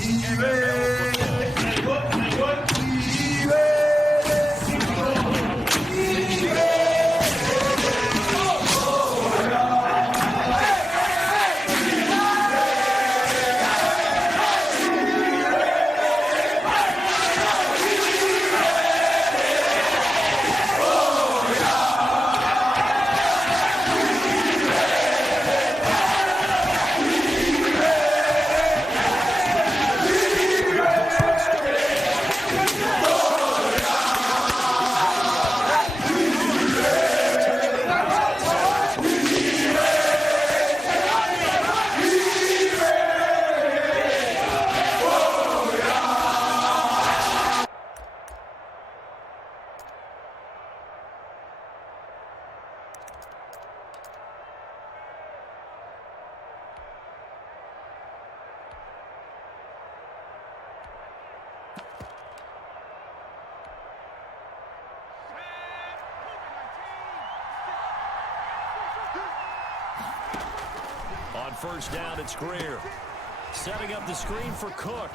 MNFL football. On first down, it's Greer. Setting up the screen for Cook.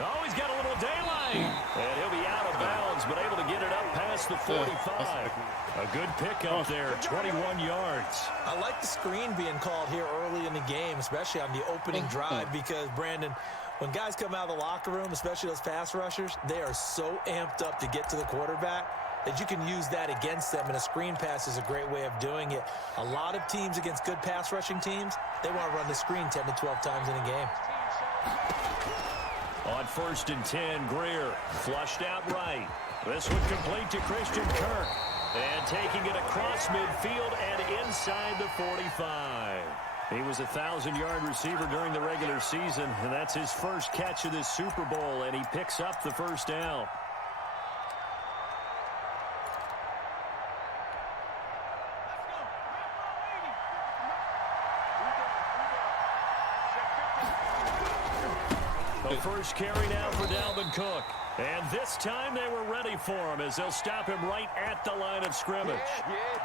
Oh, he's got a little daylight. And he'll be out of bounds, but able to get it up past the 45. A good pickup there, 21 yards. I like the screen being called here early in the game, especially on the opening drive, because, Brandon, when guys come out of the locker room, especially those pass rushers, they are so amped up to get to the quarterback that you can use that against them, and a screen pass is a great way of doing it. A lot of teams against good pass rushing teams, they want to run the screen 10 to 12 times in a game. On first and 10, Greer flushed out right. This one complete to Christian Kirk. And taking it across midfield and inside the 45. He was a 1,000-yard receiver during the regular season, and that's his first catch of this Super Bowl, and he picks up the first down. The first carry now for Dalvin Cook. And this time they were ready for him as they'll stop him right at the line of scrimmage.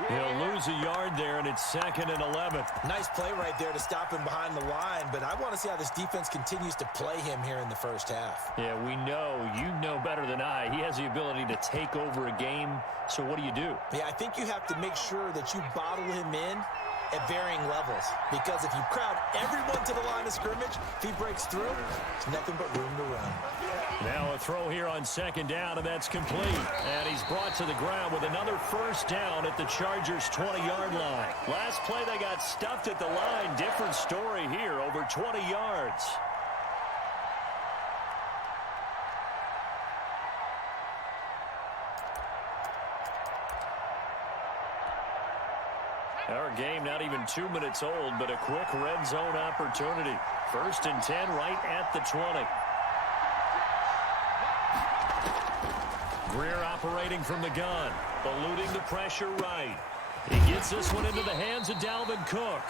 He'll lose a yard there, and it's 2nd and 11. Nice play right there to stop him behind the line, but I want to see how this defense continues to play him here in the first half. Yeah, we know. You know better than I. He has the ability to take over a game, so what do you do? Yeah, I think you have to make sure that you bottle him in at varying levels, because if you crowd everyone to the line of scrimmage, if he breaks through, there's nothing but room to run. Now a throw here on 2nd down, and that's complete. And he's brought to the ground with another first down at the Chargers' 20-yard line. Last play they got stuffed at the line. Different story here, over 20 yards. Our game not even 2 minutes old, but a quick red zone opportunity. 1st and 10 right at the 20. Greer operating from the gun, eluding the pressure right. He gets this one into the hands of Dalvin Cook.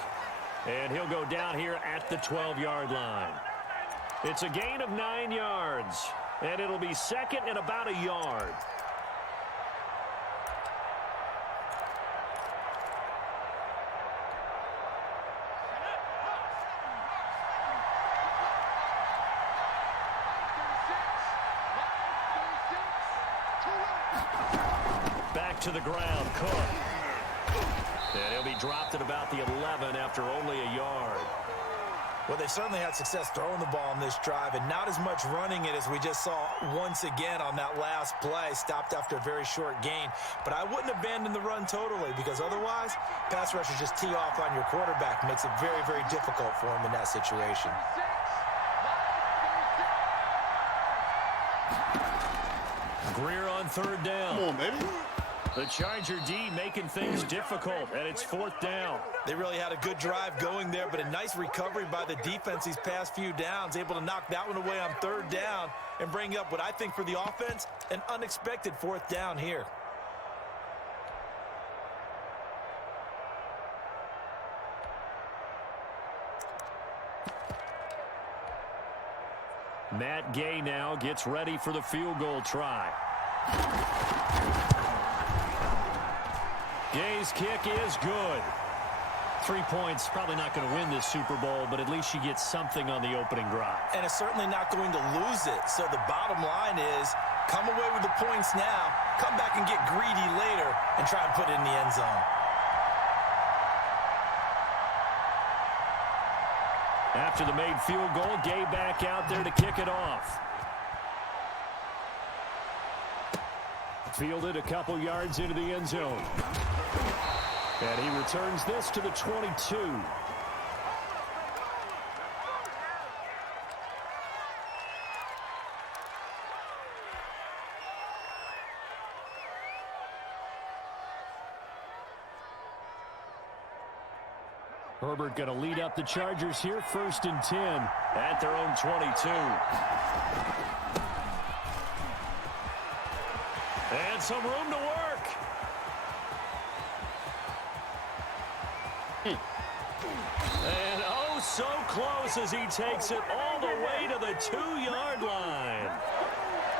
And he'll go down here at the 12-yard line. It's a gain of 9 yards, and it'll be 2nd and about a yard. Back to the ground, Cook. And he'll be dropped at about the 11 after only a yard. Well, they certainly had success throwing the ball on this drive, and not as much running it as we just saw once again on that last play. Stopped after a very short gain. But I wouldn't abandon the run totally, because otherwise, pass rushers just tee off on your quarterback. Makes it very, very difficult for him in that situation. Greer on 3rd down. Come on, baby. The Charger D making things difficult, and it's 4th down. They really had a good drive going there, but a nice recovery by the defense these past few downs, able to knock that one away on 3rd down and bring up what I think for the offense, an unexpected 4th down here. Matt Gay now gets ready for the field goal try. Gay's kick is good. 3 points, probably not going to win this Super Bowl, but at least you get something on the opening drive. And it's certainly not going to lose it. So the bottom line is, come away with the points now, come back and get greedy later, and try and put it in the end zone. After the made field goal, Gay back out there to kick it off. Fielded a couple yards into the end zone. And he returns this to the 22. Herbert going to lead up the Chargers here, 1st and 10 at their own 22. And some room to work. And oh, so close as he takes it all the way to the 2-yard line.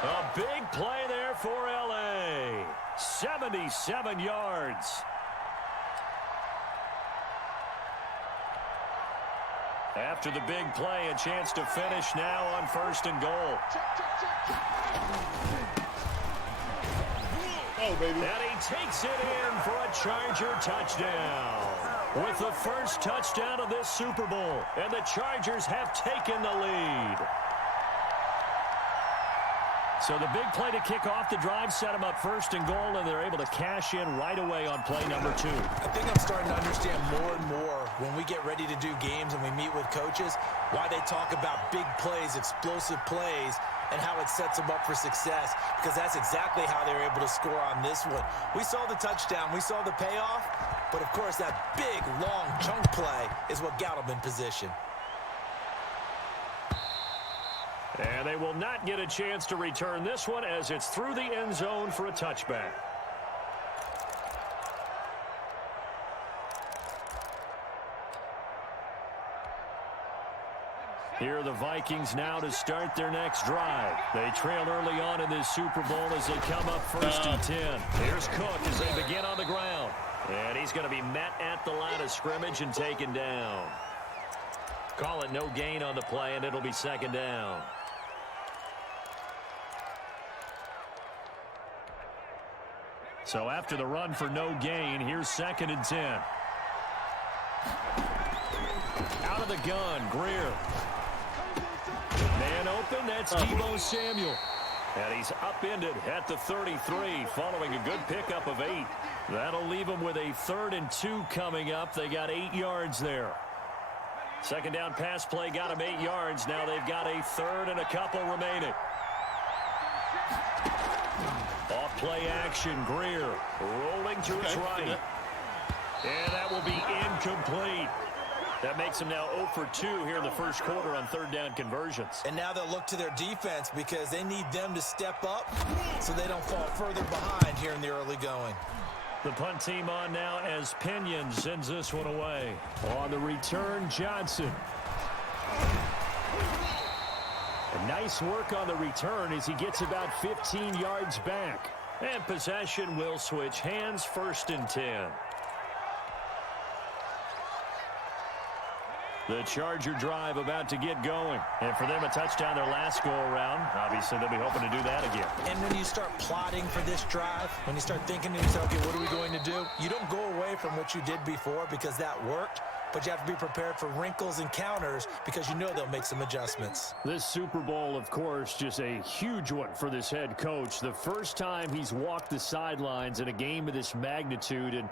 A big play there for L.A. 77 yards. After the big play, a chance to finish now on 1st and goal. Oh, baby. And he takes it in for a Charger touchdown. With the first touchdown of this Super Bowl, and the Chargers have taken the lead. So the big play to kick off the drive set them up 1st and goal, and they're able to cash in right away on play number 2. I think I'm starting to understand more and more when we get ready to do games and we meet with coaches, why they talk about big plays, explosive plays, and how it sets them up for success, because that's exactly how they were able to score on this one. We saw the touchdown, we saw the payoff, but of course that big, long chunk play is what got them in position. And they will not get a chance to return this one as it's through the end zone for a touchback. Here are the Vikings now to start their next drive. They trail early on in this Super Bowl as they come up 1st and 10. Here's Cook as they begin on the ground. And he's going to be met at the line of scrimmage and taken down. Call it no gain on the play, and it'll be 2nd down. So after the run for no gain, here's 2nd and 10. Out of the gun, Greer. Man open, that's Deebo Samuel. And he's upended at the 33 following a good pickup of 8. That'll leave him with a 3rd and 2 coming up. They got 8 yards there. 2nd down pass play got him 8 yards. Now they've got a 3rd and a couple remaining. Off play action, Greer rolling to his right. And that will be incomplete. That makes them now 0 for 2 here in the first quarter on 3rd down conversions. And now they'll look to their defense because they need them to step up so they don't fall further behind here in the early going. The punt team on now as Pinion sends this one away. On the return, Johnson. And nice work on the return as he gets about 15 yards back. And possession will switch hands, 1st and 10. The Charger drive about to get going. And for them, a touchdown their last go-around. Obviously, they'll be hoping to do that again. And when you start plotting for this drive, when you start thinking to yourself, okay, what are we going to do? You don't go away from what you did before because that worked. But you have to be prepared for wrinkles and counters because you know they'll make some adjustments. This Super Bowl, of course, just a huge one for this head coach. The first time he's walked the sidelines in a game of this magnitude. And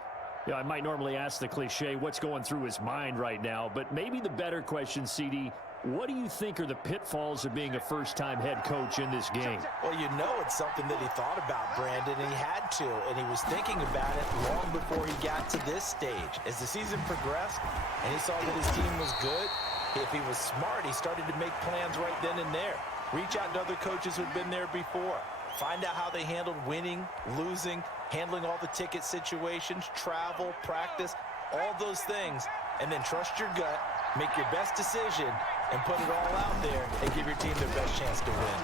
I might normally ask the cliche, what's going through his mind right now? But maybe the better question, CD, what do you think are the pitfalls of being a first-time head coach in this game? Well, you know it's something that he thought about, Brandon, and he had to. And he was thinking about it long before he got to this stage. As the season progressed and he saw that his team was good, if he was smart, he started to make plans right then and there. Reach out to other coaches who've been there before. Find out how they handled winning, losing, handling all the ticket situations, travel, practice, all those things. And then trust your gut, make your best decision, and put it all out there and give your team their best chance to win.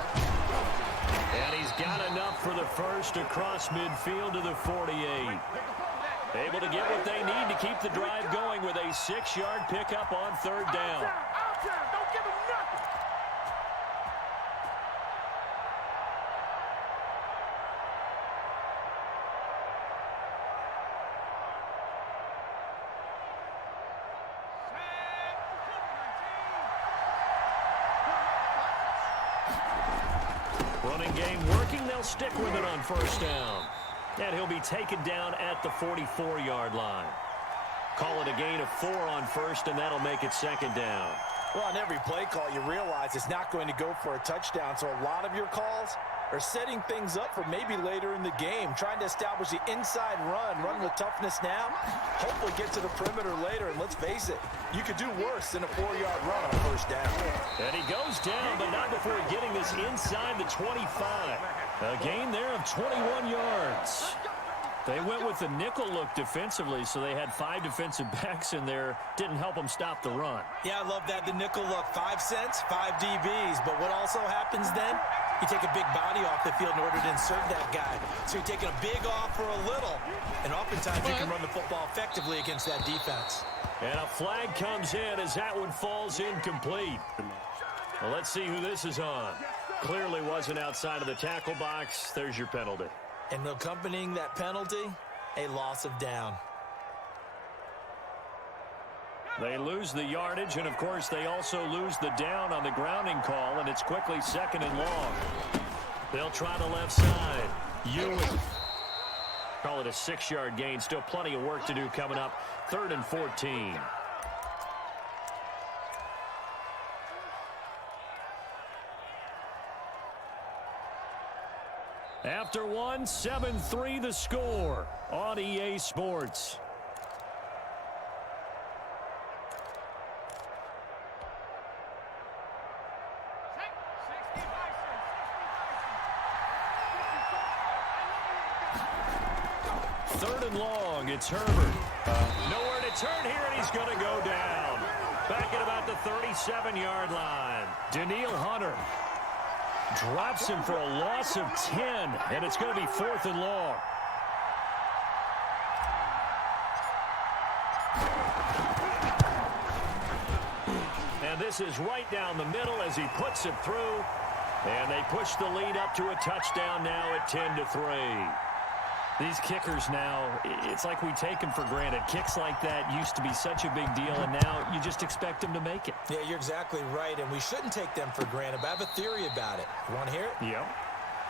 And he's got enough for the first across midfield to the 48. Able to get what they need to keep the drive going with a 6-yard pickup on 3rd down. Don't give him nothing. Running game working. They'll stick with it on 1st down. And he'll be taken down at the 44-yard line. Call it a gain of 4 on 1st, and that'll make it 2nd down. Well, on every play call, you realize it's not going to go for a touchdown, so a lot of your calls are setting things up for maybe later in the game, trying to establish the inside run with toughness now, hopefully get to the perimeter later, and let's face it, you could do worse than a 4-yard run on 1st down. And he goes down, but not before getting this inside the 25. A gain there of 21 yards. They went with the nickel look defensively, so they had 5 defensive backs in there. Didn't help them stop the run. Yeah, I love that, the nickel look. 5 cents, 5 DBs. But what also happens then? You take a big body off the field in order to insert that guy. So you're taking a big off for a little. And oftentimes you can run the football effectively against that defense. And a flag comes in as that one falls incomplete. Well, let's see who this is on. Clearly wasn't outside of the tackle box. There's your penalty. And accompanying that penalty, a loss of down. They lose the yardage, and, of course, they also lose the down on the grounding call, and it's quickly 2nd and long. They'll try the left side. Ewing. Call it a 6-yard gain. Still plenty of work to do coming up. 3rd and 14. After 1, 7-3 the score on EA Sports. Third and long, it's Herbert. Nowhere to turn here, and he's going to go down. Back at about the 37-yard line. Daniil Hunter drops him for a loss of 10, and it's going to be 4th and long. And this is right down the middle as he puts it through. And they push the lead up to a touchdown now at 10-3. These kickers now, it's like we take them for granted. Kicks like that used to be such a big deal, and now you just expect them to make it. Yeah, you're exactly right, and we shouldn't take them for granted, but I have a theory about it. You want to hear it? Yeah.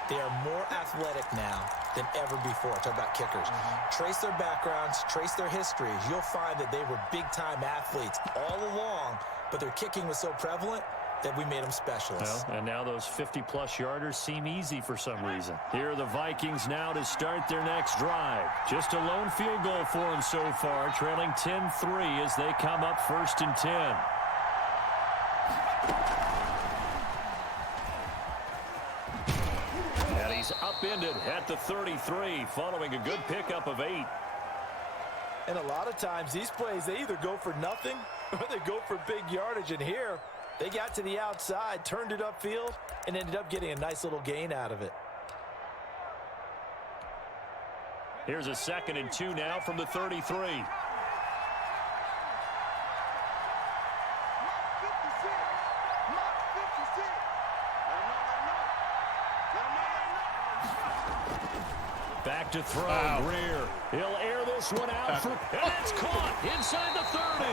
They are more athletic now than ever before. Talk about kickers. Trace their backgrounds, trace their histories. You'll find that they were big-time athletes all along, but their kicking was so prevalent that we made them specialists. Well, and now those 50-plus yarders seem easy for some reason. Here are the Vikings now to start their next drive. Just a lone field goal for them so far, trailing 10-3 as they come up 1st and 10. And he's upended at the 33 following a good pickup of 8. And a lot of times these plays, they either go for nothing or they go for big yardage. And here, they got to the outside, turned it upfield, and ended up getting a nice little gain out of it. Here's a 2nd and 2 now from the 33. Back to throw. Wow. Greer. He'll air this one out for, and it's caught inside the 30.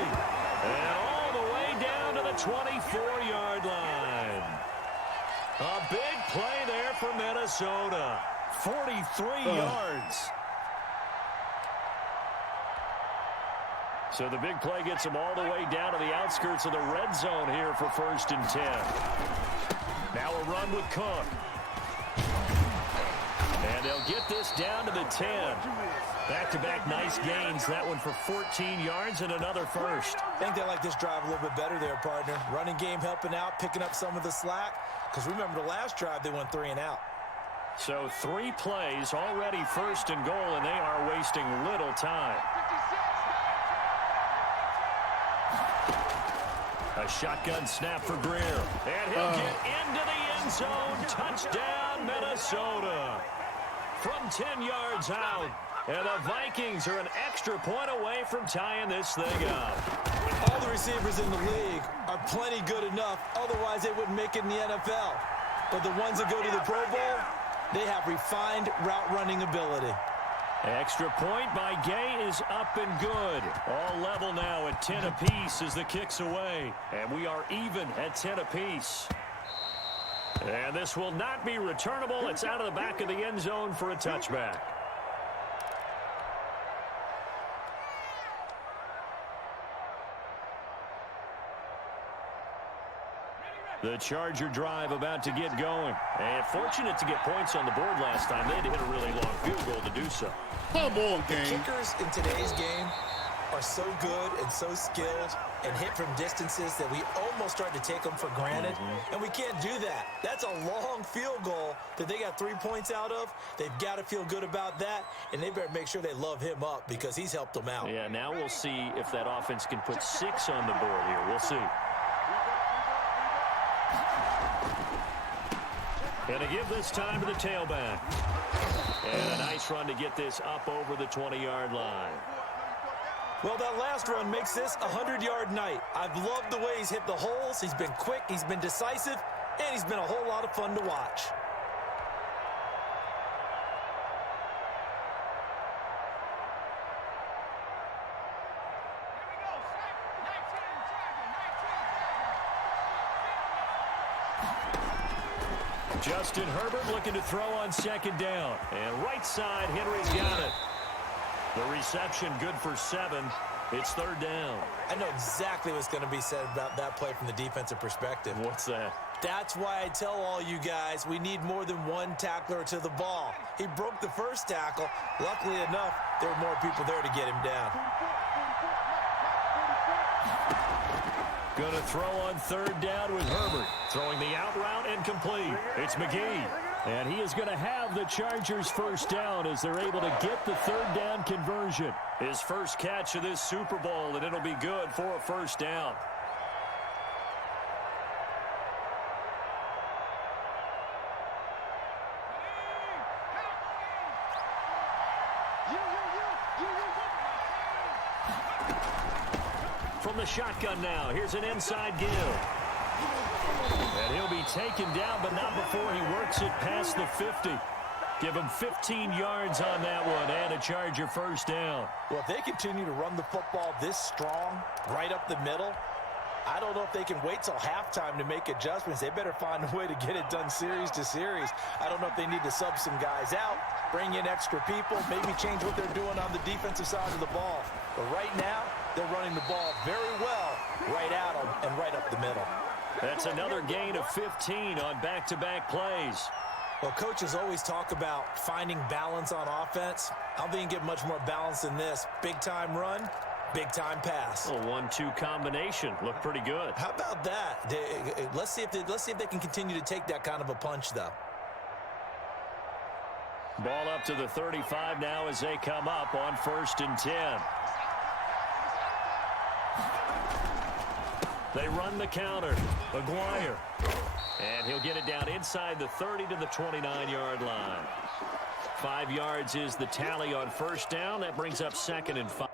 And all the way down to the 24-yard line. A big play there for Minnesota. 43 yards. So the big play gets them all the way down to the outskirts of the red zone here for 1st and 10. Now a run with Cook. And they'll get this down to the 10. Back-to-back nice gains. That one for 14 yards and another first. I think they like this drive a little bit better there, partner. Running game helping out, picking up some of the slack. Because remember, the last drive, they went 3 and out. So 3 plays, already 1st and goal, and they are wasting little time. A shotgun snap for Greer. And he'll get into the end zone. Touchdown, Minnesota. From 10 yards out. And the Vikings are an extra point away from tying this thing up. All the receivers in the league are plenty good enough. Otherwise, they wouldn't make it in the NFL. But the ones that go to the Pro Bowl, they have refined route running ability. Extra point by Gay is up and good. All level now at 10 apiece as the kick's away. And we are even at 10 apiece. And this will not be returnable. It's out of the back of the end zone for a touchback. The Charger drive about to get going. And fortunate to get points on the board last time. They had to hit a really long field goal to do so. Come on, The game. kickers in today's game are so good and so skilled and hit from distances that we almost start to take them for granted. And we can't do that. That's a long field goal that they got 3 points out of. They've got to feel good about that, and they better make sure they love him up because he's helped them out. Yeah, now we'll see if that offense can put 6 on the board here. We'll see. And to give this time to the tailback. And a nice run to get this up over the 20-yard line. Well, that last run makes this a 100-yard night. I've loved the way he's hit the holes. He's been quick, he's been decisive, and he's been a whole lot of fun to watch. Justin Herbert looking to throw on second down. And right side, Henry's got it. The reception good for 7. It's third down. I know exactly what's going to be said about that play from the defensive perspective. What's that? That's why I tell all you guys we need more than one tackler to the ball. He broke the first tackle. Luckily enough, there were more people there to get him down. Going to throw on third down with Herbert. Throwing the out route and complete. It's McGee. And he is going to have the Chargers first down as they're able to get the third down conversion. His first catch of this Super Bowl, and it'll be good for a first down. From the shotgun now, here's an inside give. And he'll be taken down, but not before he works it past the 50. Give him 15 yards on that one and a Charger first down. Well, if they continue to run the football this strong, right up the middle, I don't know if they can wait till halftime to make adjustments. They better find a way to get it done series to series. I don't know if they need to sub some guys out, bring in extra people, maybe change what they're doing on the defensive side of the ball. But right now, they're running the ball very well right at them and right up the middle. That's another gain of 15 on back-to-back plays. Well, coaches always talk about finding balance on offense. I don't think you can get much more balance than this. Big-time run, big-time pass. A 1-2 combination. Looked pretty good. How about that? Let's see if they can continue to take that kind of a punch, though. Ball up to the 35 now as they come up on 1st and 10. They run the counter. Maguire. And he'll get it down inside the 30 to the 29-yard line. 5 yards is the tally on first down. That brings up 2nd and 5.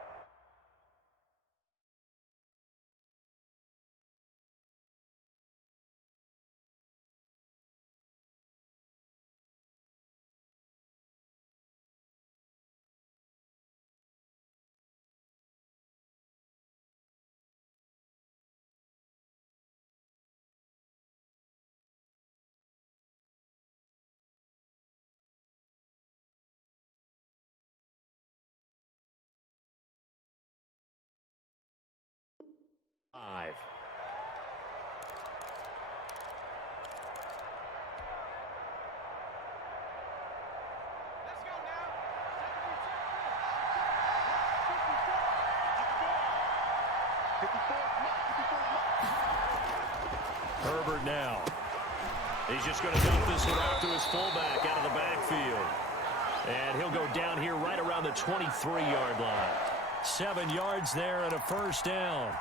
Herbert now. He's just going to dump this one out to his fullback out of the backfield. And he'll go down here right around the 23-yard line. 7 yards there and a first down.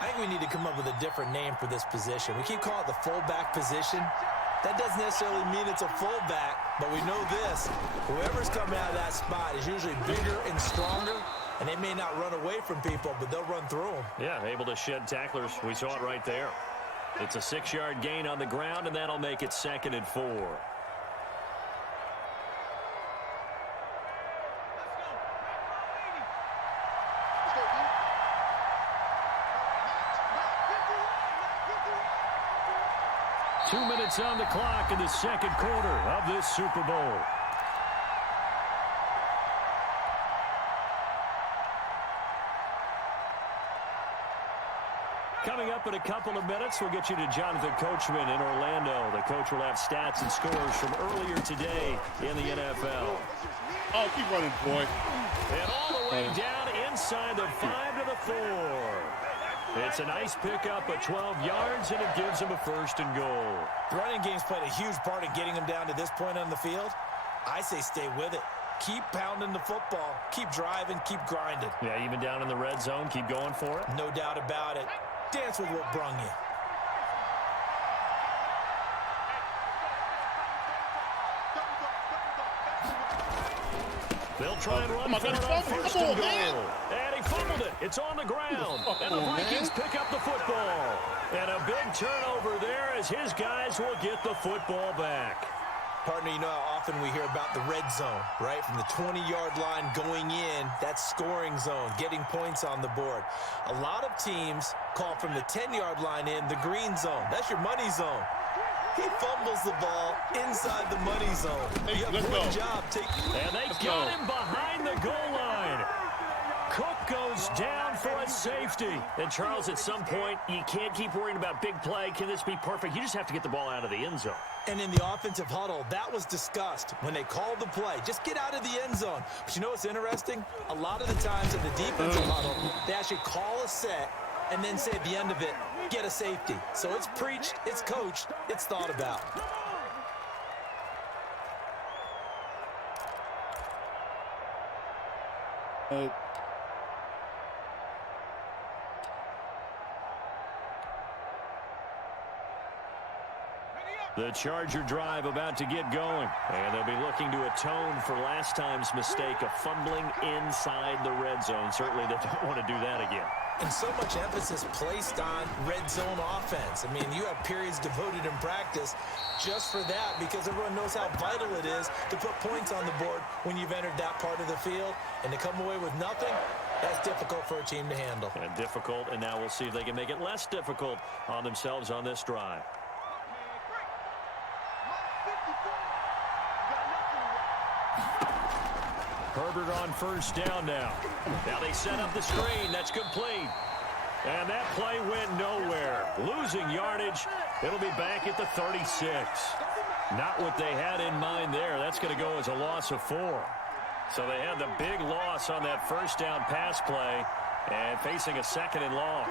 I think we need to come up with a different name for this position. We keep calling it the fullback position. That doesn't necessarily mean it's a fullback, but we know this. Whoever's coming out of that spot is usually bigger and stronger, and they may not run away from people, but they'll run through them. Yeah, able to shed tacklers. We saw it right there. It's a 6-yard gain on the ground, and that'll make it 2nd and 4. Two minutes on the clock in the second quarter of this Super Bowl. Coming up in a couple of minutes, we'll get you to Jonathan Coachman in Orlando. The coach will have stats and scores from earlier today in the NFL. Oh, keep running, boy. And all the way down inside the 5 to the 4. It's a nice pickup of 12 yards, and it gives him a 1st and goal. The running game's played a huge part in getting him down to this point on the field. I say stay with it. Keep pounding the football. Keep driving. Keep grinding. Yeah, even down in the red zone, keep going for it. No doubt about it. Dance with what brung you. They'll try and run for it on 1st and goal. And he fumbled it. It's on the ground. And the Vikings pick up the football. And a big turnover there as his guys will get the football back. Partner, you know how often we hear about the red zone, right? From the 20-yard line going in, that's scoring zone, getting points on the board. A lot of teams call from the 10-yard line in the green zone. That's your money zone. He fumbles the ball inside the money zone. Hey, you have let's a great go. job. And they got him behind the goal line. Cook goes down for a safety. And, Charles, at some point, you can't keep worrying about big play. Can this be perfect? You just have to get the ball out of the end zone. And in the offensive huddle, that was discussed when they called the play. Just get out of the end zone. But you know what's interesting? A lot of the times in the defensive huddle, they actually call a set and then say at the end of it, get a safety. So it's preached, it's coached, it's thought about. The Charger drive about to get going. And they'll be looking to atone for last time's mistake of fumbling inside the red zone. Certainly they don't want to do that again. And so much emphasis placed on red zone offense. I mean, you have periods devoted in practice just for that because everyone knows how vital it is to put points on the board when you've entered that part of the field. And to come away with nothing, that's difficult for a team to handle. And difficult, and now we'll see if they can make it less difficult on themselves on this drive. Herbert on 1st down now. Now they set up the screen. That's complete. And that play went nowhere. Losing yardage. It'll be back at the 36. Not what they had in mind there. That's going to go as a loss of 4. So they had the big loss on that 1st down pass play and facing a 2nd and long.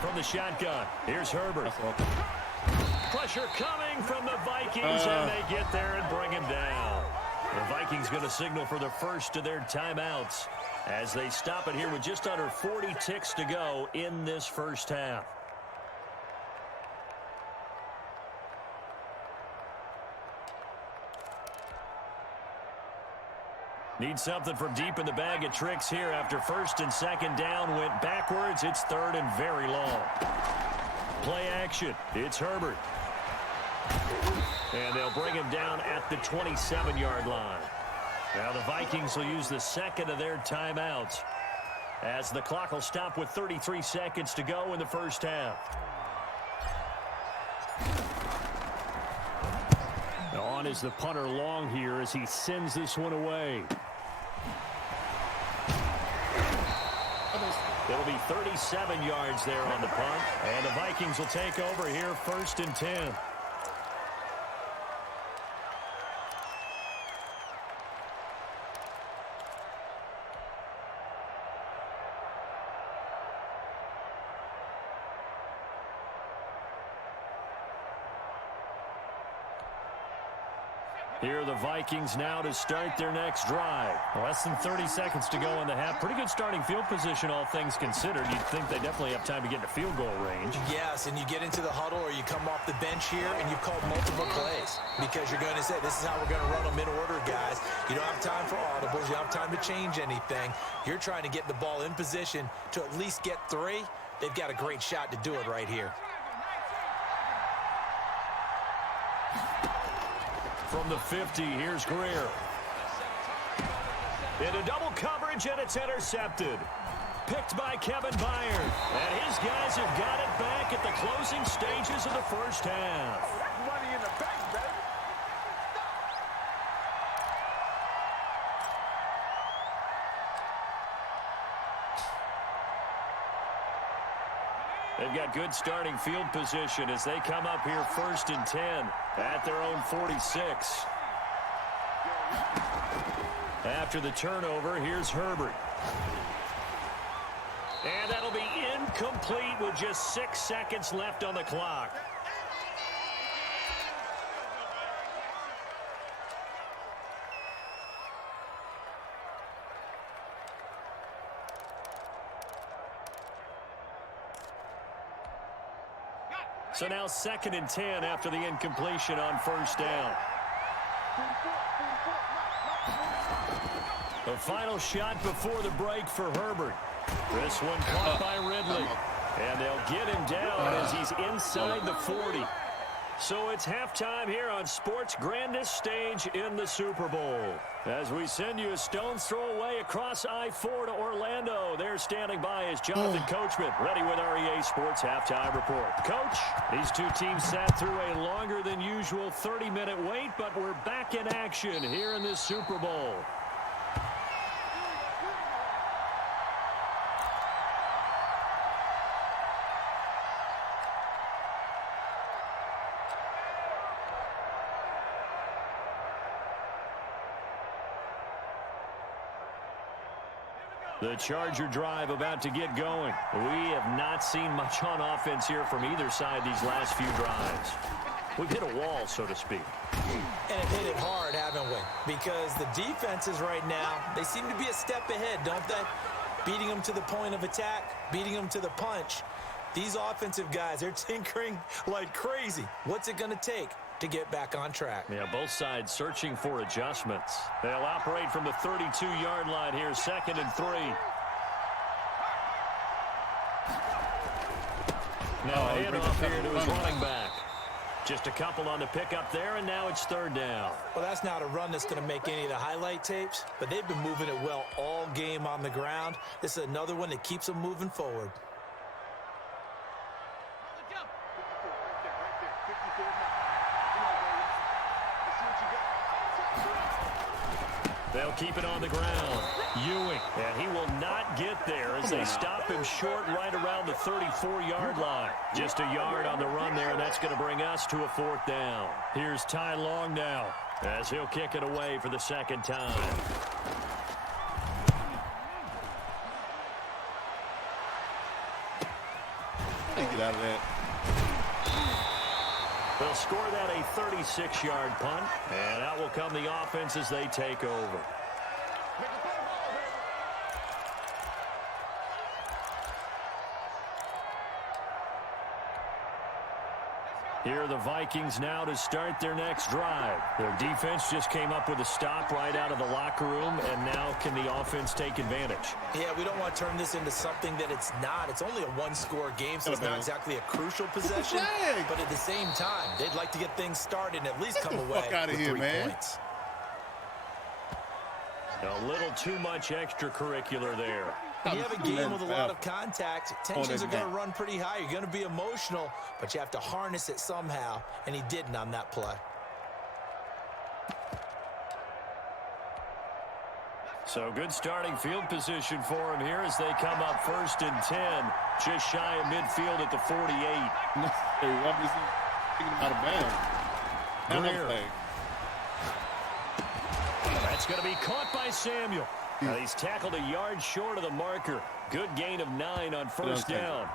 From the shotgun, here's Herbert. Pressure coming from the Vikings, and they get there and bring him down. The Vikings going to signal for the first of their timeouts as they stop it here with just under 40 ticks to go in this first half. Need something from deep in the bag of tricks here after 1st and 2nd down went backwards. It's 3rd and very long. Play action. It's Herbert. And they'll bring him down at the 27-yard line. Now the Vikings will use the 2nd of their timeouts as the clock will stop with 33 seconds to go in the first half. On is the punter long here as he sends this one away. It'll be 37 yards there on the punt. And the Vikings will take over here 1st and 10. Here are the Vikings now to start their next drive. Less than 30 seconds to go in the half. Pretty good starting field position, all things considered. You'd think they definitely have time to get into field goal range. Yes, and you get into the huddle or you come off the bench here and you've called multiple plays because you're going to say, this is how we're going to run them in order, guys. You don't have time for audibles. You don't have time to change anything. You're trying to get the ball in position to at least get 3. They've got a great shot to do it right here. From the 50, here's Greer. Into double coverage, and it's intercepted. Picked by Kevin Byard. And his guys have got it back at the closing stages of the first half. That's money in the bank, baby. They've got good starting field position as they come up here 1st and 10 at their own 46. After the turnover, here's Herbert. And that'll be incomplete with just 6 seconds left on the clock. So now 2nd and 10 after the incompletion on 1st down. The final shot before the break for Herbert. This one caught by Ridley. And they'll get him down as he's inside the 40. So it's halftime here on sports' grandest stage in the Super Bowl. As we send you a stone's throw away across I-4 to Orlando. There standing by is Jonathan Coachman, ready with our EA Sports Halftime Report. Coach, these two teams sat through a longer than usual 30-minute wait, but we're back in action here in this Super Bowl. The Charger drive about to get going. We have not seen much on offense here from either side these last few drives. We've hit a wall, so to speak. And hit it hard, haven't we? Because the defenses right now, they seem to be a step ahead, don't they? Beating them to the point of attack, beating them to the punch. These offensive guys, they're tinkering like crazy. What's it going to take to get back on track? Yeah, both sides searching for adjustments. They'll operate from the 32-yard line here, 2nd and 3. Now a handoff here to his running back. Just a couple on the pickup there, and now it's 3rd down. Well, that's not a run that's going to make any of the highlight tapes, but they've been moving it well all game on the ground. This is another one that keeps them moving forward. They'll keep it on the ground. Ewing, and he will not get there as they stop him short right around the 34-yard line. Just a yard on the run there, and that's going to bring us to a 4th down. Here's Ty Long now as he'll kick it away for the 2nd time. Get out of that. They'll score that a 36-yard punt, and out will come the offense as they take over. Here are the Vikings now to start their next drive. Their defense just came up with a stop right out of the locker room, and now can the offense take advantage? Yeah, we don't want to turn this into something that it's not. It's only a one-score game, so it's not exactly a crucial possession. But at the same time, they'd like to get things started and at least come away with 3 points. A little too much extracurricular there. When you have a game with a lot of contact, tensions are going to run pretty high. You're going to be emotional, but you have to harness it somehow, and he didn't on that play. So good starting field position for him here as they come up 1st and 10, just shy of midfield at the 48. Obviously, taking him out of bounds. Greer. That's going to be caught by Samuel. He's tackled a yard short of the marker. Good gain of 9 on 1st down.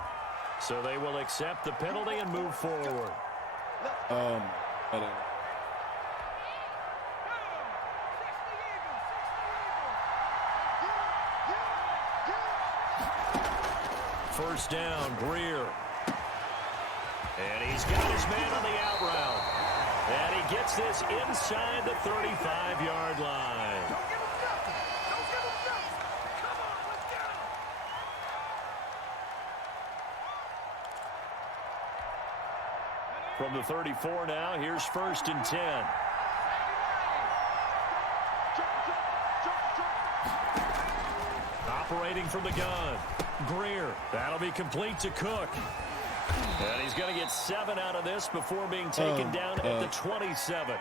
So they will accept the penalty and move forward. first down, Greer. And he's got his man on the out route. And he gets this inside the 35-yard line. Don't give him nothing. Don't give him nothing. Come on, let's get him. From the 34 now, here's first and 10. Operating from the gun. Greer. That'll be complete to Cook. And he's going to get 7 out of this before being taken down at the 27.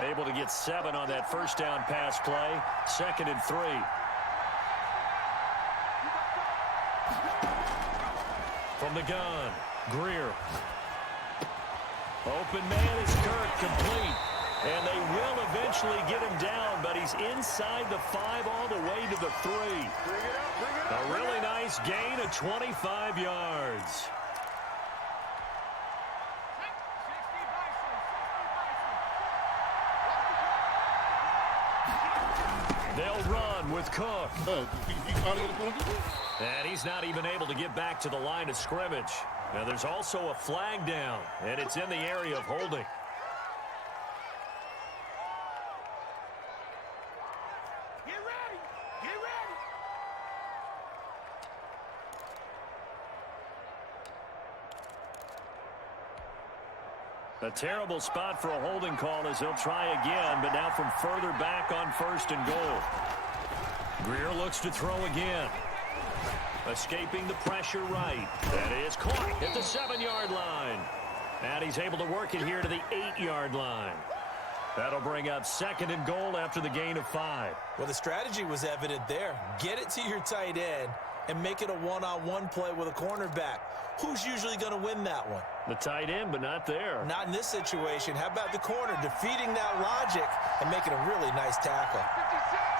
Able to get 7 on that first down pass play. 2nd and 3. From the gun, Greer. Open man is Kirk, complete. And they will eventually get him down, but he's inside the 5 all the way to the 3. A really nice gain of 25 yards. They'll run with Cook. And he's not even able to get back to the line of scrimmage. Now there's also a flag down, and it's in the area of holding. Get ready. Get ready. A terrible spot for a holding call as he'll try again, but now from further back on 1st and goal. Greer looks to throw again. Escaping the pressure right. That is caught at the 7-yard line. And he's able to work it here to the 8-yard line. That'll bring up 2nd and goal after the gain of 5. Well, the strategy was evident there. Get it to your tight end and make it a one-on-one play with a cornerback. Who's usually going to win that one? The tight end, but not there. Not in this situation. How about the corner defeating that logic and making a really nice tackle? 56.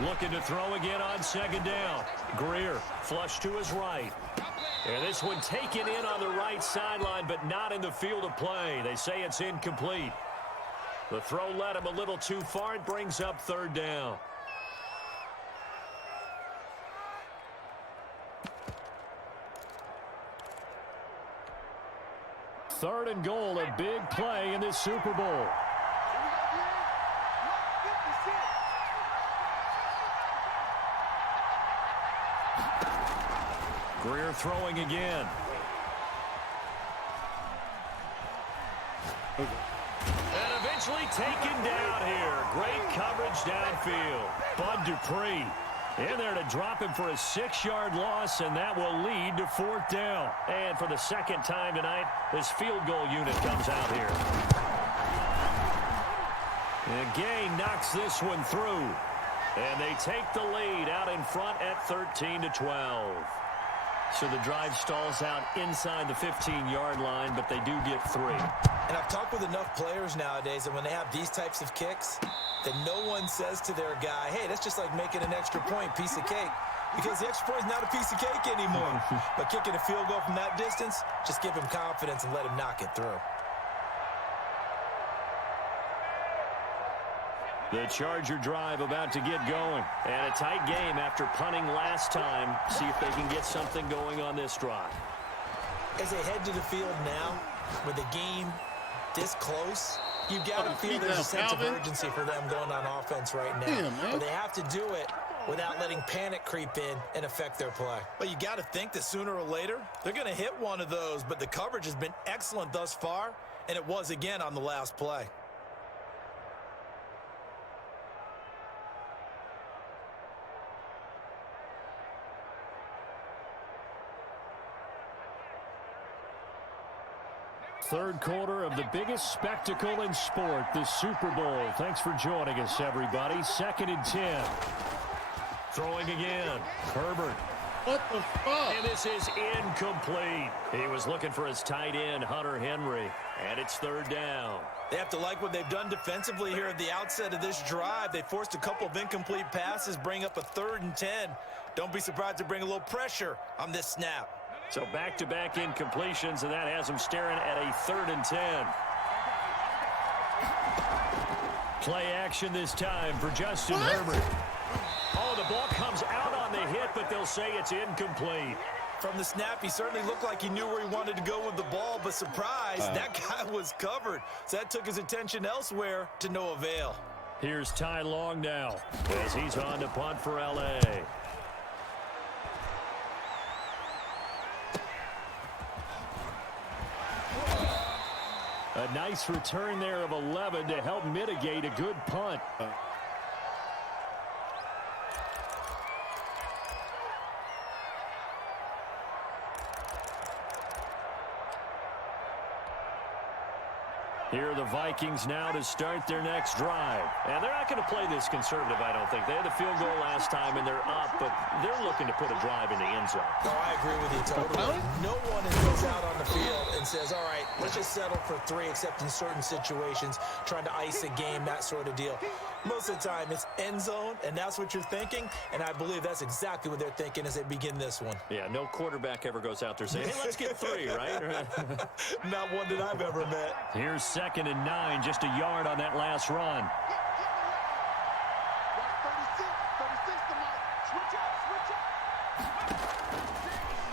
Looking to throw again on 2nd down. Greer flush to his right. And this one taken in on the right sideline, but not in the field of play. They say it's incomplete. The throw led him a little too far. It brings up 3rd down. Third and goal, a big play in this Super Bowl. Greer throwing again. And eventually taken down here. Great coverage downfield. Bud Dupree in there to drop him for a 6-yard loss, and that will lead to 4th down. And for the 2nd time tonight, this field goal unit comes out here. And Gay knocks this one through. And they take the lead out in front at 13-12. So the drive stalls out inside the 15-yard line, but they do get 3. And I've talked with enough players nowadays, and when they have these types of kicks, that no one says to their guy, hey, that's just like making an extra point, piece of cake. Because the extra point is not a piece of cake anymore. But kicking a field goal from that distance, just give him confidence and let him knock it through. The Charger drive about to get going. And a tight game after punting last time. See if they can get something going on this drive. As they head to the field now, with the game this close, you've got to feel there's a sense of urgency for them going on offense right now. But they have to do it without letting panic creep in and affect their play. But you got to think that sooner or later, they're going to hit one of those. But the coverage has been excellent thus far, and it was again on the last play. Third quarter of the biggest spectacle in sport, the Super Bowl. Thanks for joining us, everybody. 2nd and 10. Throwing again. Herbert. What the fuck? And this is incomplete. He was looking for his tight end, Hunter Henry. And it's 3rd down. They have to like what they've done defensively here at the outset of this drive. They forced a couple of incomplete passes, bring up a 3rd and 10. Don't be surprised to bring a little pressure on this snap. So back-to-back incompletions, and that has him staring at a 3rd and 10. Play action this time for Justin Herbert. Oh, the ball comes out on the hit, but they'll say it's incomplete. From the snap, he certainly looked like he knew where he wanted to go with the ball, but surprise, that guy was covered. So that took his attention elsewhere to no avail. Here's Ty Long now as he's on to punt for L.A. A nice return there of 11 to help mitigate a good punt. Here are the Vikings now to start their next drive. And they're not going to play this conservative, I don't think. They had the field goal last time, and they're up, but they're looking to put a drive in the end zone. No, I agree with you totally. No one goes out on the field and says, all right, let's just settle for 3, except in certain situations, trying to ice a game, that sort of deal. Most of the time, it's end zone, and that's what you're thinking, and I believe that's exactly what they're thinking as they begin this one. Yeah, no quarterback ever goes out there saying, hey, let's get 3, right? Not one that I've ever met. Here's 2nd and 9, just a yard on that last run.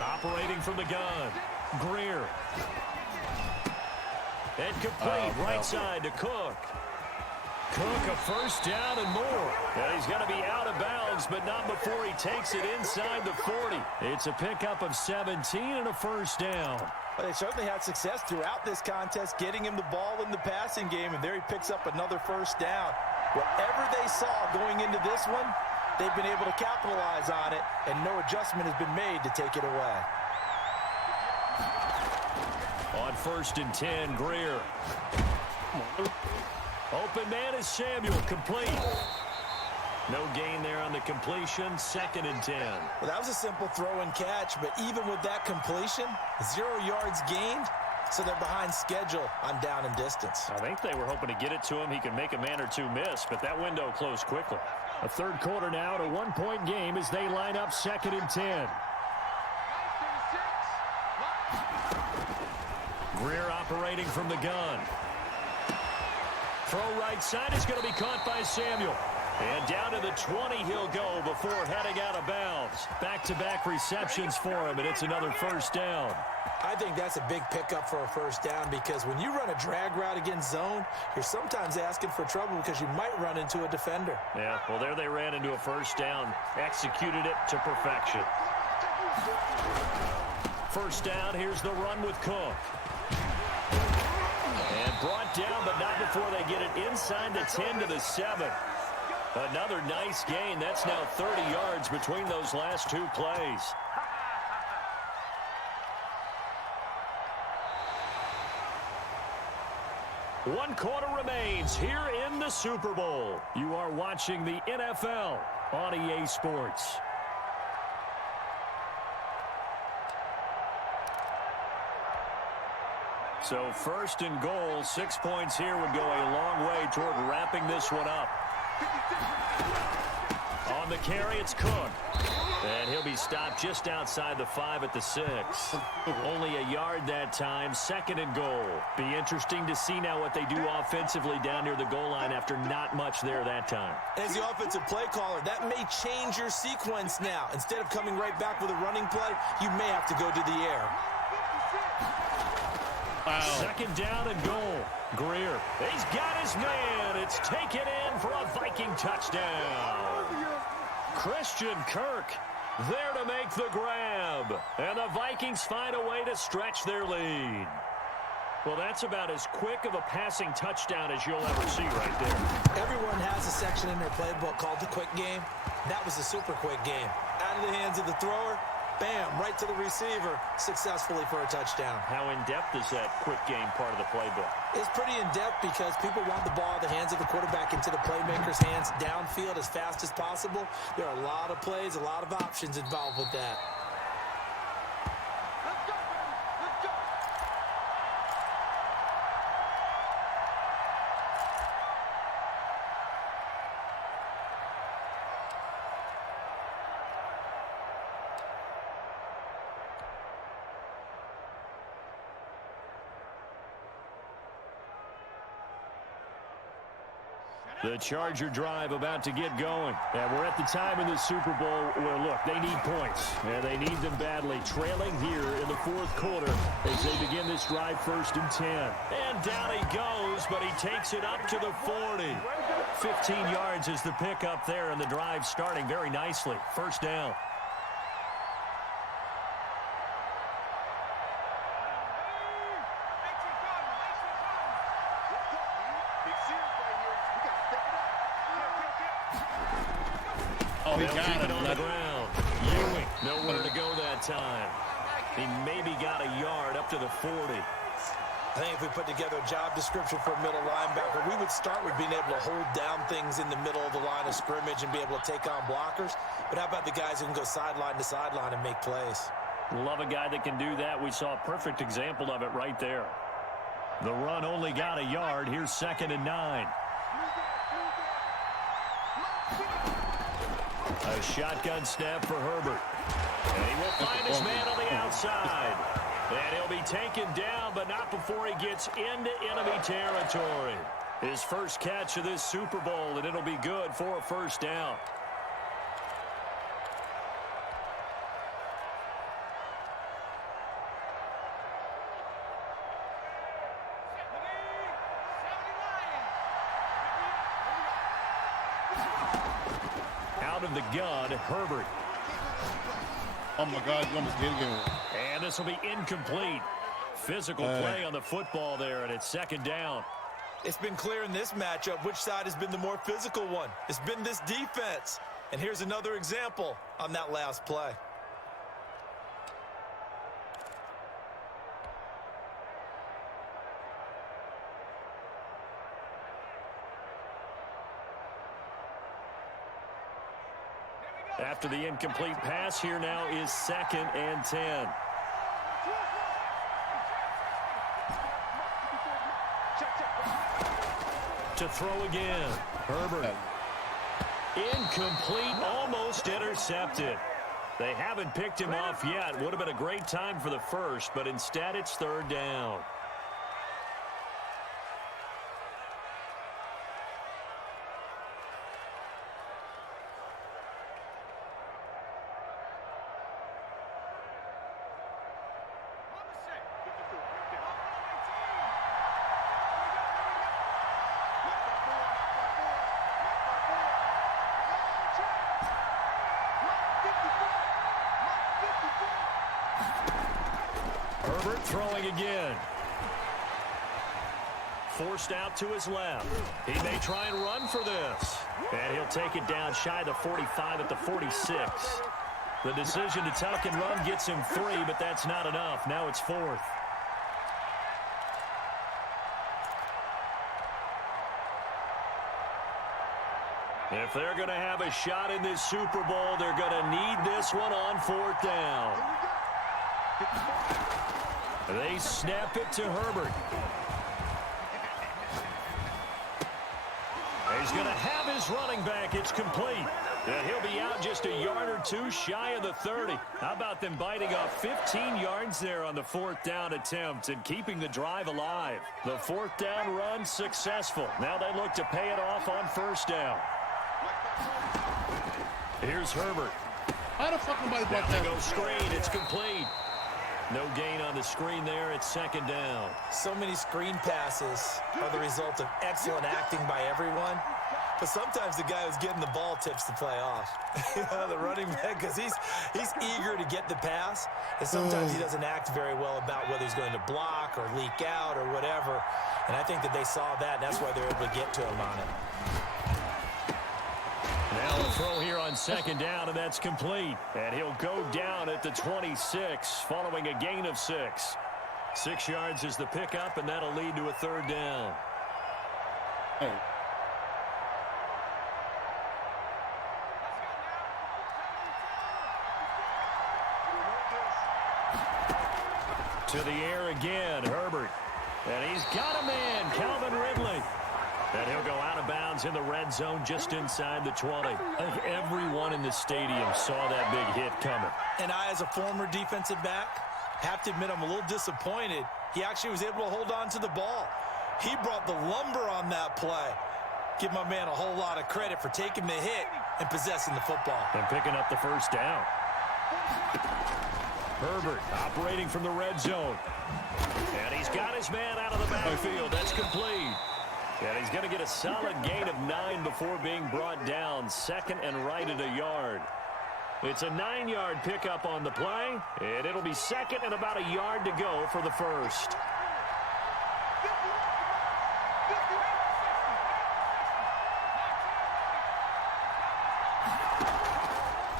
Operating from the gun, Greer. And complete, right side to Cook. Cook, a 1st down and more. And he's going to be out of bounds, but not before he takes it inside the 40. It's a pickup of 17 and a 1st down. Well, they certainly had success throughout this contest, getting him the ball in the passing game, and there he picks up another 1st down. Whatever they saw going into this one, they've been able to capitalize on it, and no adjustment has been made to take it away. On 1st and 10, Greer. Open man is Samuel, complete. No gain there on the completion, 2nd and 10. Well, that was a simple throw and catch, but even with that completion, 0 yards gained, so they're behind schedule on down and distance. I think they were hoping to get it to him. He could make a man or 2 miss, but that window closed quickly. A 3rd quarter now, to 1-point game as they line up 2nd and 10. Greer operating from the gun. Throw right side is going to be caught by Samuel. And down to the 20 he'll go before heading out of bounds. Back-to-back receptions for him, and it's another 1st down. I think that's a big pickup for a 1st down because when you run a drag route against zone, you're sometimes asking for trouble because you might run into a defender. Yeah, well, there they ran into a 1st down. Executed it to perfection. 1st down, here's the run with Cook. And brought down, but not before they get it inside the 10 to the 7. Another nice gain. That's now 30 yards between those last 2 plays. One quarter remains here in the Super Bowl. You are watching the NFL on EA Sports. So 1st and goal, 6 points here would go a long way toward wrapping this one up. On the carry, it's Cook. And he'll be stopped just outside the 5 at the 6. Only a yard that time, 2nd and goal. Be interesting to see now what they do offensively down near the goal line after not much there that time. As the offensive play caller, that may change your sequence now. Instead of coming right back with a running play, you may have to go to the air. Wow. 2nd down and goal. Greer, he's got his man. It's taken in for a Viking touchdown. Christian Kirk there to make the grab. And the Vikings find a way to stretch their lead. Well, that's about as quick of a passing touchdown as you'll ever see right there. Everyone has a section in their playbook called the quick game. That was a super quick game. Out of the hands of the thrower, bam, right to the receiver, successfully for a touchdown. How in-depth is that quick game part of the playbook? It's pretty in-depth because people want the ball out of the hands of the quarterback into the playmaker's hands downfield as fast as possible. There are a lot of plays, a lot of options involved with that. Let's go, baby. Let's go. The Charger drive about to get going. And we're at the time in the Super Bowl where, look, they need points. And they need them badly. Trailing here in the fourth quarter as they begin this drive 1st and 10. And down he goes, but he takes it up to the 40. 15 yards is the pickup there, and the drive starting very nicely. 1st down. Oh, he They'll got keep it it on the ground. Ewing, nowhere to go that time. He maybe got a yard up to the 40. I think if we put together a job description for a middle linebacker, we would start with being able to hold down things in the middle of the line of scrimmage and be able to take on blockers. But how about the guys who can go sideline to sideline and make plays? Love a guy that can do that. We saw a perfect example of it right there. The run only got a yard. Here's 2nd and 9. A shotgun snap for Herbert. And he will find his man on the outside. And he'll be taken down, but not before he gets into enemy territory. His first catch of this Super Bowl, and it'll be good for a 1st down. Out of the gun, Herbert. Oh, my God, you almost did again. And this will be incomplete. Physical play on the football there, and it's 2nd down. It's been clear in this matchup which side has been the more physical one. It's been this defense. And here's another example on that last play. After the incomplete pass, here now is 2nd and 10. To throw again. Herbert. Incomplete, almost intercepted. They haven't picked him off yet. Would have been a great time for the first, but instead it's 3rd down. Herbert throwing again. Forced out to his left. He may try and run for this. And he'll take it down shy of the 45 at the 46. The decision to tuck and run gets him 3, but that's not enough. Now it's 4th. If they're going to have a shot in this Super Bowl, they're going to need this one on 4th down. They snap it to Herbert. He's going to have his running back. It's complete. And he'll be out just a yard or 2 shy of the 30. How about them biting off 15 yards there on the 4th down attempt and keeping the drive alive? The 4th down run successful. Now they look to pay it off on 1st down. Here's Herbert. How the fuck nobody Now brought they that? go screen. It's complete. No gain on the screen there. It's 2nd down. So many screen passes are the result of excellent acting by everyone. But sometimes the guy who's getting the ball tips the play off. The running back, because he's eager to get the pass. And sometimes he doesn't act very well about whether he's going to block or leak out or whatever. And I think that they saw that, and that's why they're able to get to him on it. Now a throw here on 2nd down, and that's complete. And he'll go down at the 26 following a gain of 6. 6 yards is the pickup, and that'll lead to a 3rd down. Hey. To the air again, Herbert. And he's got a man, Calvin Ridley. And he'll go out of bounds in the red zone just inside the 20. I think everyone in the stadium saw that big hit coming. And I, as a former defensive back, have to admit I'm a little disappointed. He actually was able to hold on to the ball. He brought the lumber on that play. Give my man a whole lot of credit for taking the hit and possessing the football. And picking up the first down. Herbert operating from the red zone. And he's got his man out of the backfield. That's complete. And he's going to get a solid gain of 9 before being brought down. Second and right at a yard. It's a 9-yard pickup on the play, and it'll be second and about a yard to go for the first.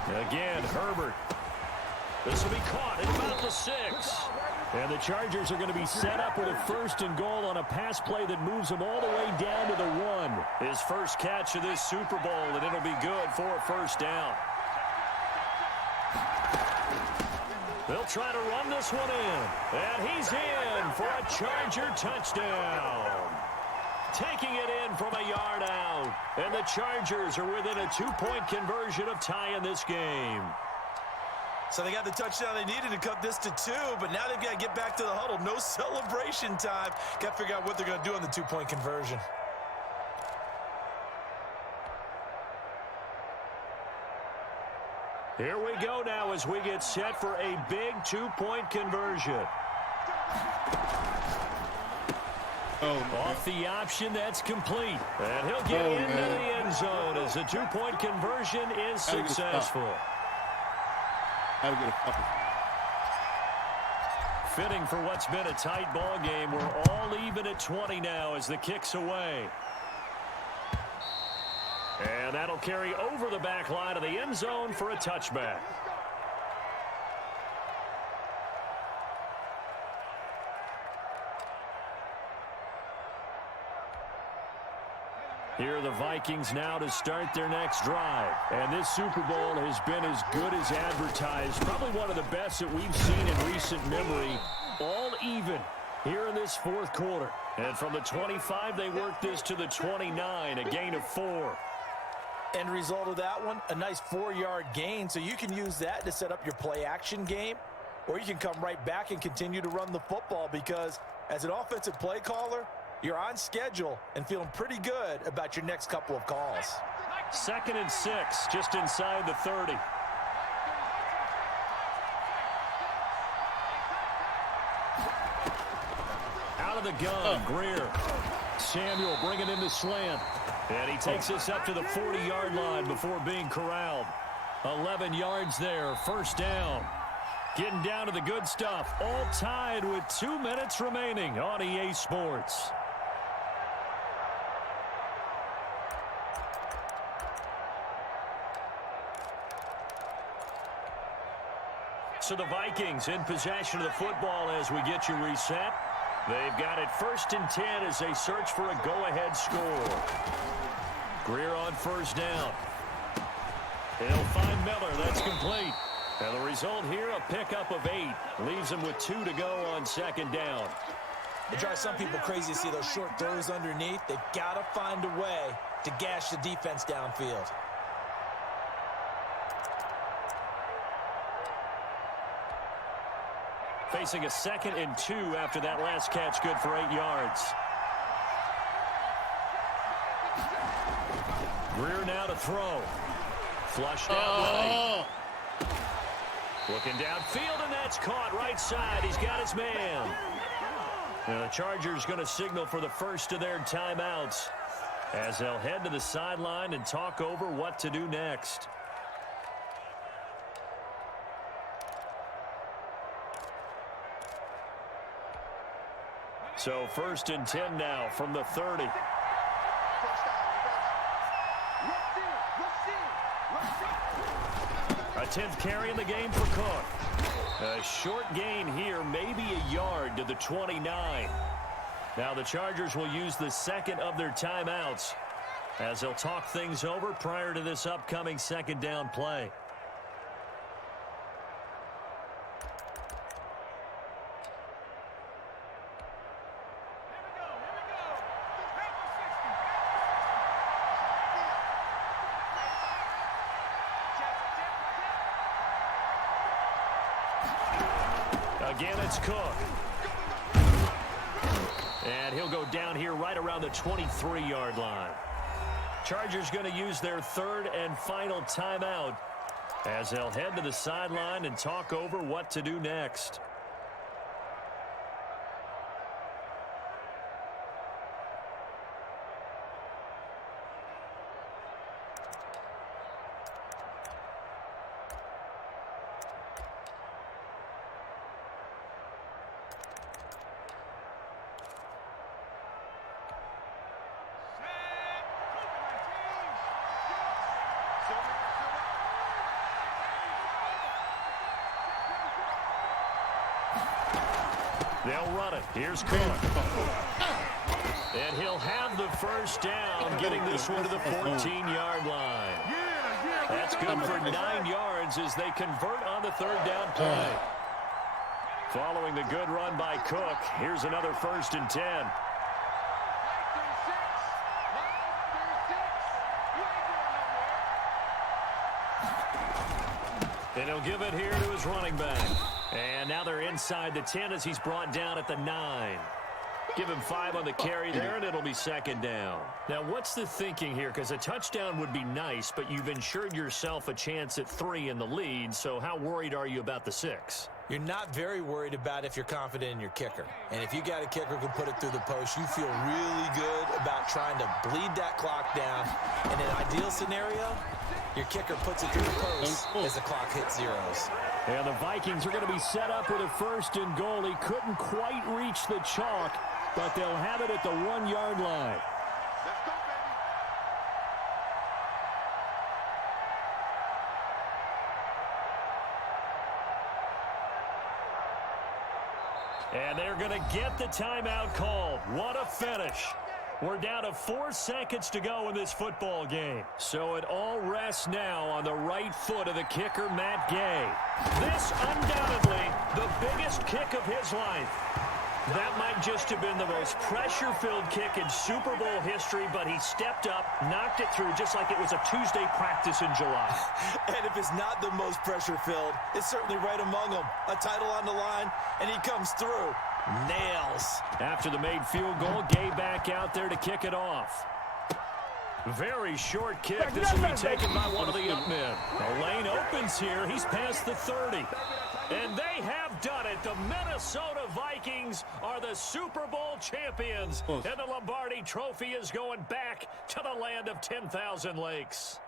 Again, Herbert. This will be caught at about the 6. And the Chargers are going to be set up with a first and goal on a pass play that moves them all the way down to the 1. His first catch of this Super Bowl, and it'll be good for a first down. They'll try to run this one in. And he's in for a Charger touchdown. Taking it in from a yard out. And the Chargers are within a 2-point conversion of tying this game. So they got the touchdown they needed to cut this to 2, but now they've got to get back to the huddle. No celebration time. Got to figure out what they're going to do on the 2-point conversion. Here we go now as we get set for a big 2-point conversion. Off the option, that's complete. And he'll get into the end zone as the 2-point conversion is successful. Fitting for what's been a tight ball game. We're all even at 20 now as the kick's away. And that'll carry over the back line of the end zone for a touchback. Here are the Vikings now to start their next drive. And this Super Bowl has been as good as advertised. Probably one of the best that we've seen in recent memory. All even here in this fourth quarter. And from the 25, they work this to the 29, a gain of 4. End result of that one, a nice 4-yard gain. So you can use that to set up your play-action game. Or you can come right back and continue to run the football because as an offensive play caller, you're on schedule and feeling pretty good about your next couple of calls. 2nd and 6, just inside the 30. Out of the gun, Greer. Samuel bringing in the slant. And he takes us up to the 40-yard line before being corralled. 11 yards there, first down. Getting down to the good stuff. All tied with 2 minutes remaining on EA Sports. So the Vikings in possession of the football as we get you reset. They've got it 1st and 10 as they search for a go-ahead score. Greer on first down. He'll find Miller. That's complete. And the result here, a pickup of 8. Leaves him with 2 to go on 2nd down. It drives some people crazy to see those short throws underneath. They've got to find a way to gash the defense downfield. Facing a 2nd and 2 after that last catch, good for 8 yards. Greer now to throw. Flushed out right. Looking downfield, and that's caught right side. He's got his man. Now the Chargers going to signal for the first of their timeouts as they'll head to the sideline and talk over what to do next. So 1st and 10 now from the 30. A 10th carry in the game for Cook. A short gain here, maybe a yard to the 29. Now the Chargers will use the 2nd of their timeouts as they'll talk things over prior to this upcoming 2nd down play. Again, it's Cook. And he'll go down here right around the 23-yard line. Chargers going to use their third and final timeout as they'll head to the sideline and talk over what to do next. They'll run it. Here's Cook. And he'll have the first down, getting this one to the 14-yard line. That's good for 9 yards as they convert on the third down play. Following the good run by Cook, here's another 1st and 10. And he'll give it here to his running back. And now they're inside the 10 as he's brought down at the 9. Give him 5 on the carry there, and it'll be 2nd down. Now, what's the thinking here? Because a touchdown would be nice, but you've ensured yourself a chance at 3 in the lead, so how worried are you about the 6? You're not very worried about if you're confident in your kicker. And if you got a kicker who can put it through the post, you feel really good about trying to bleed that clock down. In an ideal scenario, your kicker puts it through the post as the clock hits zeros. And the Vikings are going to be set up with a 1st and goal. He couldn't quite reach the chalk, but they'll have it at the 1-yard line. Let's go, baby. And they're going to get the timeout called. What a finish. We're down to 4 seconds to go in this football game. So it all rests now on the right foot of the kicker, Matt Gay. This undoubtedly the biggest kick of his life. That might just have been the most pressure-filled kick in Super Bowl history, but he stepped up, knocked it through just like it was a Tuesday practice in July. And if it's not the most pressure-filled, it's certainly right among them. A title on the line, and he comes through. Nails. After the made field goal, Gay back out there to kick it off. Very short kick. This will be taken by one of the up men. The lane opens here. He's past the 30. And they have done it. The Minnesota Vikings are the Super Bowl champions. And the Lombardi Trophy is going back to the land of 10,000 lakes.